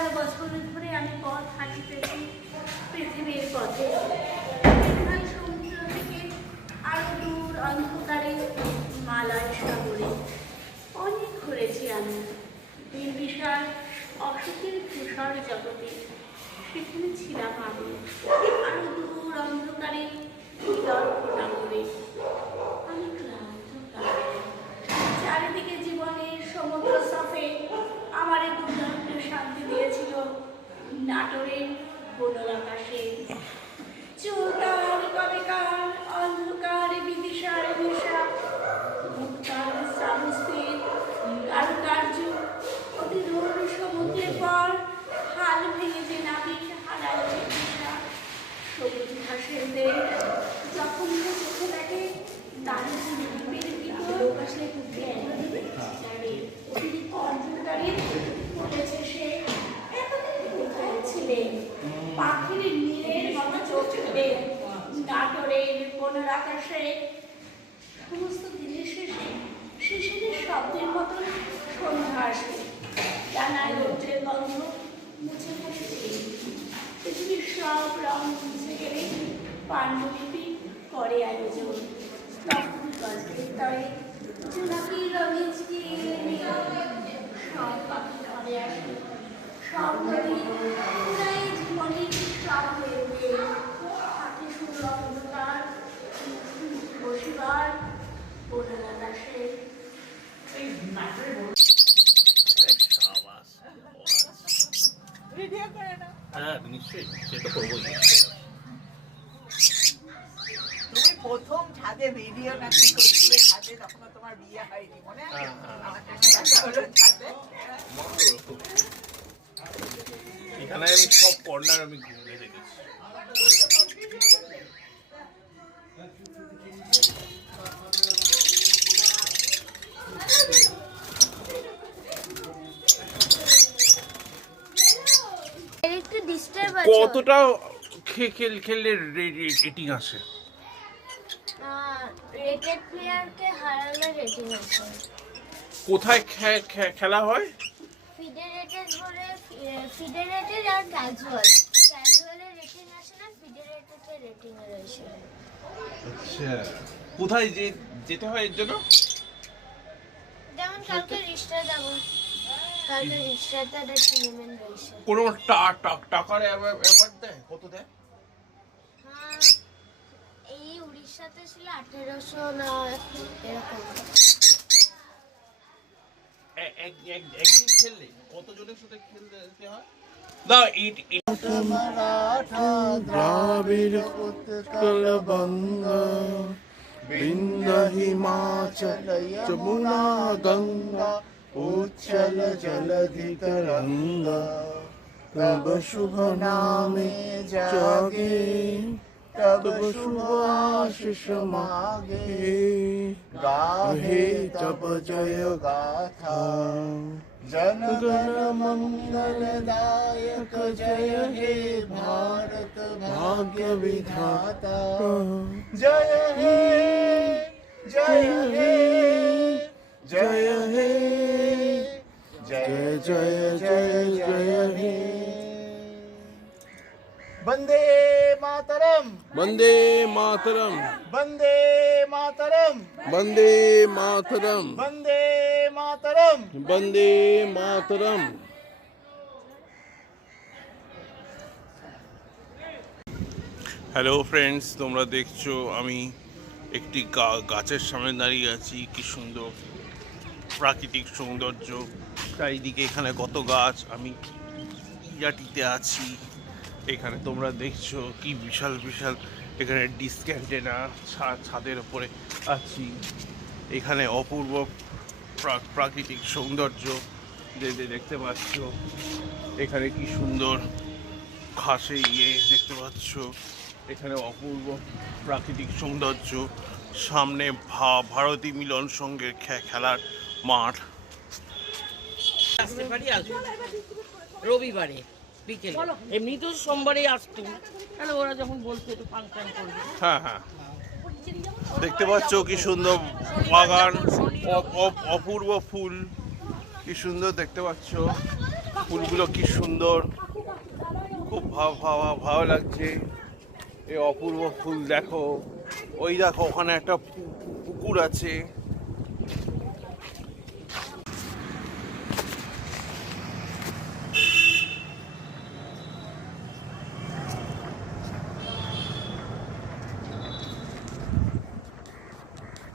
হাজার বছর ধরে আমি পথ হাঁটিতেছি পৃথিবীর পথে। বিশাল সমুদ্র থেকে আরো দূর অন্ধকারে মালয় সাগরে অনেক ঘুরেছি আমি। বিশাল অসুখের তুষার জগতে সেখানে ছিলাম আমি। আরো দূর অন্ধকারে করে আমি ক্লান্ত চারিদিকে জীবনের সমুদ্র সফে আমার দুর্দান্ত শান্তি দিয়েছিল নাটোরের বদল আকাশে। চুলকার কবেকার অন্ধকার বিদিশার নেশা মুক্তার শ্রাবস্তির কারুকার্য অতিদূর সমুদ্রের পর হাল ভেঙে যে নাবিক হারায় দিশা। সবুজ ঘাসের দেশ যখন চোখে দেখে দাঁড়িয়ে লোক আসলে বলেছে সে এতদিন কোথায় ছিলেন? পাখির নীলের মতো চোখ ছিলেন নাটোরের বনের আকাশে। সমস্ত দিনের শেষে শিশিরের শব্দের মতো সন্ধ্যা আসে। জানায় রৌদ্রের গন্ধ মুছে ফেলেছে পৃথিবীর সব রং মুছে গেলে পাণ্ডুলিপি করে আয়োজন। গল্পের তরে জোনাকি রঙে সব পাখি ঘরে আসে, সব নদী পুরাই জীবনের সব হয়ে ওঠে। হাতে সুর অন্ধকার বসিবার বোনার আকাশে। হ্যাঁ নিশ্চয়ই, সেটা করবোই। তুমি প্রথম ছাদে ভিডিও নাকি করছিলে ছাদে, তখন তোমার বিয়ে হয়নি মনে আছে? এখানে আমি সব কর্নার আমি ঘুরে রেখেছি। কতটা খেললে রেটিং আসে? রেটেড প্লেয়ারকে হারালে রেটিং আসে। কোথায় খেলা হয়? ফিডারেটেড বলে, ফিডারেটেড আর ক্যাজুয়াল। ক্যাজুয়ালের রেটিং আসে না, ফিডারেটেডের রেটিং আসে। আচ্ছা, কোথায় যেতে হয় এর জন্য? যেমন কালকে রিস্টার যাব, কালকে রিস্টারতে একটা টুর্নামেন্ট রয়েছে। কোনো টাকার অ্যাওয়ার্ড দেয়? কত দেয়? হ্যাঁ, এই উড়িষ্যাতে ছিল 1800 না এরকম। একদিন খেললে কতজনের সাথে খেলতে হয়? না দ্রাবিড় উৎকল বঙ্গা বিন্ধ্য হিমাচল যমুনা গঙ্গা উচ্চল জলধি তরঙ্গা তব শুভ নামে জাগে তব শুভ আশিস মাগে গাহে তব জয় গাথা जनगण मंगलदायक जय हे भारत भाग्य विधाता जय हे जय हे जय हे जय जय जय जय हे वंदे मातरम वंदे मातरम वंदे मातरम वंदे मातरम वंदे मातरम वंदे मातरम। হ্যালো ফ্রেন্ডস, তোমরা দেখছো আমি একটি গাছের সামনে দাঁড়িয়ে আছি। কি সুন্দর প্রাকৃতিক সৌন্দর্য চারিদিকে, এখানে কত গাছ। আমি ইয়াটিতে আছি, এখানে তোমরা দেখছো কি বিশাল বিশাল এখানে ডিসক্যান্টেনা, ছাদের উপরে আছি। এখানে অপূর্ব প্রাকৃতিক সৌন্দর্য দেখতে পাচ্ছ। এখানে কি সুন্দর ঘাসে দেখতে পাচ্ছ। এখানে অপূর্ব প্রাকৃতিক সৌন্দর্য। সামনে ভারতী মিলন সংঘের খেলার মাঠ। আসতে পারি রবিবারে বিকেল, এমনি তো সোমবারে আসতো, তাহলে ওরা যখন বলতো একটু ফাংশন করবে। হ্যাঁ হ্যাঁ, দেখতে পাচ্ছ কি সুন্দর বাগান, অপূর্ব ফুল, কি সুন্দর দেখতে পাচ্ছ। ফুলগুলো কি সুন্দর, খুব ভালো লাগছে। এই অপূর্ব ফুল দেখো, ওই দেখো ওখানে একটা পুকুর আছে।